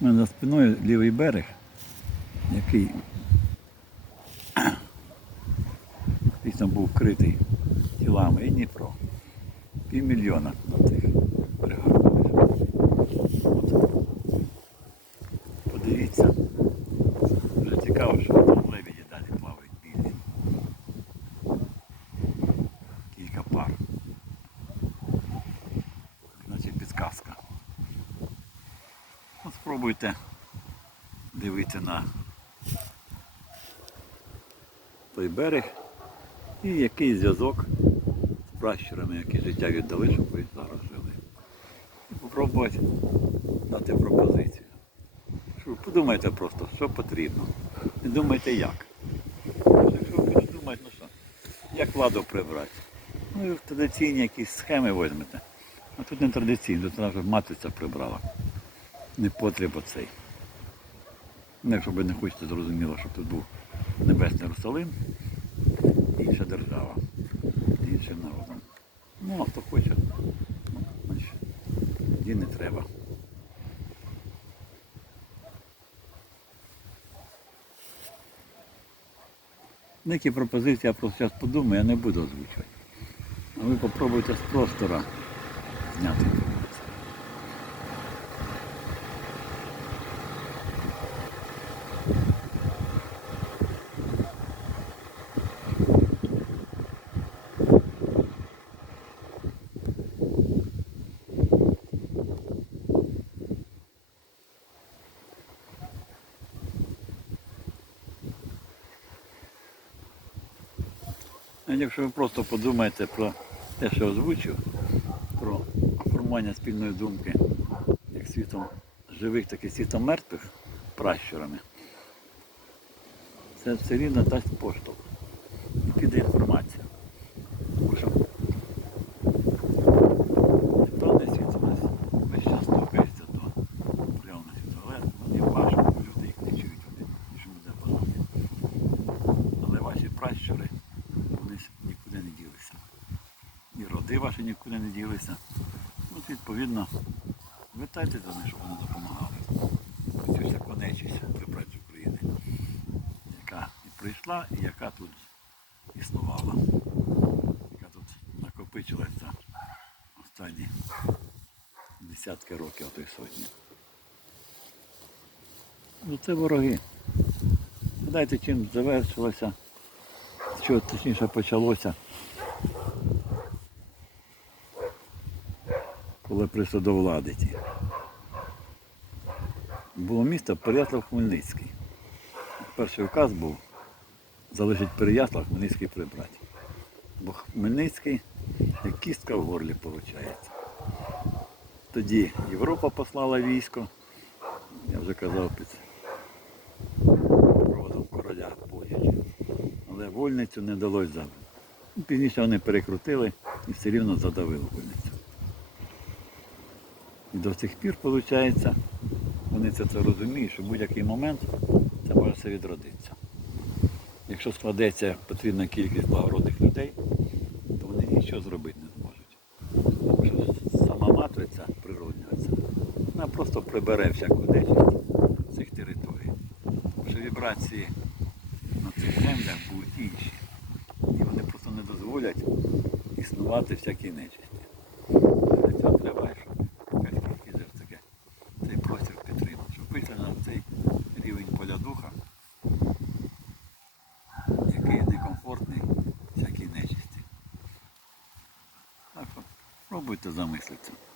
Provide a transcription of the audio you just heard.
У мене за спиною лівий берег, який дійсно був вкритий тілами і Дніпро. Півмільйона на тих берегах. От спробуйте дивитися на той берег і який зв'язок з пращурами, які життя віддали, щоб ви зараз жили. І попробувати дати пропозицію. Що подумайте просто, що потрібно. Не думайте як. Якщо ви думати, ну що, як владу прибрати? Ну і традиційні якісь схеми візьмете. А тут не традиційно, тут треба, щоб матриця прибрала. Не потреба цей. Ну, якщо ви не хочете зрозуміло, щоб тут був Небесний Єрусалим, інша держава, з іншим народом. Ну, а хто хоче, ну, значить, тоді не треба. Деякі пропозиції я просто зараз подумаю, я не буду озвучувати. А ви попробуйте з простора зняти інформацію. А Якщо ви просто подумаєте про те, що озвучив, про формування спільної думки як світом живих, так і світом мертвих пращурами, це все рівно дасть поштовх. Піде інформація. Тому що певний світ у нас весь час стукається до прийомних світу, але мені важко, бо люди їх не чують, вони що буде бажати. Але ваші пращури вони ж нікуди не ділися. Роди ваші нікуди не ділися. От відповідно, звертайтеся до них, щоб вони допомагали. Цю всяку нечість прибрати з України, яка і прийшла, і яка тут існувала, яка тут накопичилася останні десятки років, а то й сотні. Ну це вороги. Згадайте, чим завершилося що точніше почалося, коли прийшло до влади. Було місто Переяслав Хмельницький. Перший указ був залишить Переяслав Хмельницький прибрати. Бо Хмельницький як кістка в горлі виходить. Тоді Європа послала військо, я вже казав під проводом короля Божича. Але вольницю не вдалося забити. Ну, Пізніше вони перекрутили і все рівно задавили вольницю. І до сих пір, виходить, вони це, це розуміють, що в будь-який момент це може все відродитися. Якщо складеться потрібна кількість благородних людей, то вони нічого зробити не зможуть. Тому що сама матриця природня, вона просто прибере всяку нечисть з цих територій. Тому що вібрації на цих землях будуть інші. І вони просто не дозволять існувати всякій нечисті. Всякій нечисті. Так що пробуйте замислитися.